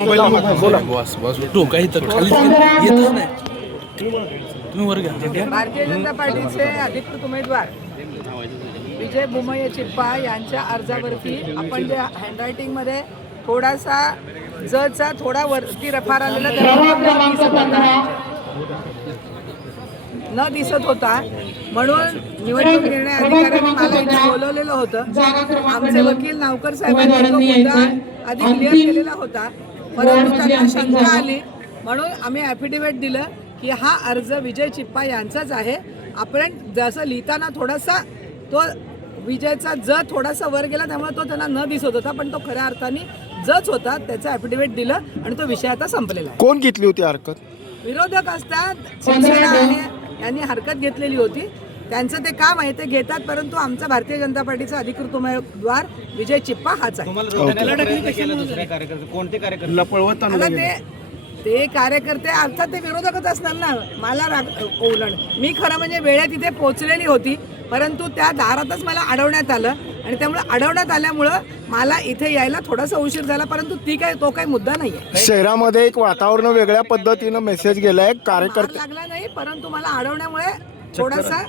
Boss boss काही तर खाली येतच नाही. तुम्ही वर घ्या. भारतीय जनता पार्टीचे अधिकृत उमेदवार विजय बुमय्या चिप्पा यांच्या अर्जावरती आपण जे हँडरायटिंगमध्ये थोडासा जचा थोडा वरती रफार आलेला न दिसत होता म्हणून निवडणूक निर्णय अधिकाऱ्यांनी मला इथे बोलवलेलं होतं. आमचे वकील नावकर साहेबांनी तो मुद्दा आधी क्लिअर केलेला होता, परंतु त्यांना शंका आली म्हणून आम्ही ॲफिडेव्हिट दिलं की हा अर्ज विजय चिप्पा यांचाच आहे. आपण जसं लिहिताना थोडासा तो विजयचा ज थोडासा वर गेला त्यामुळे तो त्यांना न दिसत होता, पण तो खऱ्या अर्थाने जच होता. त्याचं ॲफिडेव्हिट दिलं आणि तो विषय आता संपलेला आहे. कोण घेतली होती हरकत? विरोधक असतात, शिवसेना आहे यांनी हरकत घेतलेली होती. त्यांचं ते काम आहे ते घेतात, परंतु आमचा भारतीय जनता पार्टीचा अधिकृत उमेदवार विजय चिप्पा हाच आहे. आता ते कार्यकर्ते अर्थात ते विरोधकच असणार ना. मला उलट मी खरं म्हणजे वेळेत तिथे पोहोचलेली होती, परंतु त्या दारातच मला अडवण्यात आलं आणि त्यामुळे अडवण्यात आल्यामुळं मला इथे यायला थोडासा उशीर झाला, परंतु तो काही मुद्दा नाही आहे. शहरामध्ये एक वातावरण वेगळ्या पद्धतीनं मेसेज गेलाय कार्यकर्ते लागला नाही, परंतु मला अडवण्यामुळे थोडासा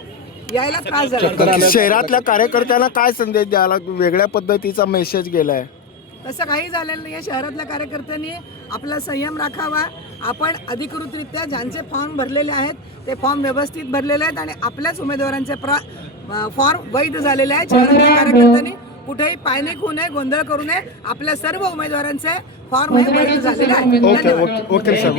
यायला त्रास झाला. शहरातल्या कार्यकर्त्यांना काय संदेश द्यायला वेगळ्या पद्धतीचा मेसेज गेलाय? तसं काही झालेलं नाही. याच्याऱ्यातल्या कार्यकर्त्यांनी आपला संयम राखावा. आपण अधिकृतरित्या ज्यांचे फॉर्म भरलेले आहेत ते फॉर्म व्यवस्थित भरलेले आहेत आणि आपल्याच उमेदवारांचे फॉर्म वैध झालेले आहेत. शहरातल्या कार्यकर्त्यांनी कुठेही पायनिक होऊ नये, गोंधळ करू नये. आपल्या सर्व उमेदवारांचे फॉर्म हे वैध झालेले आहेत. Okay sir.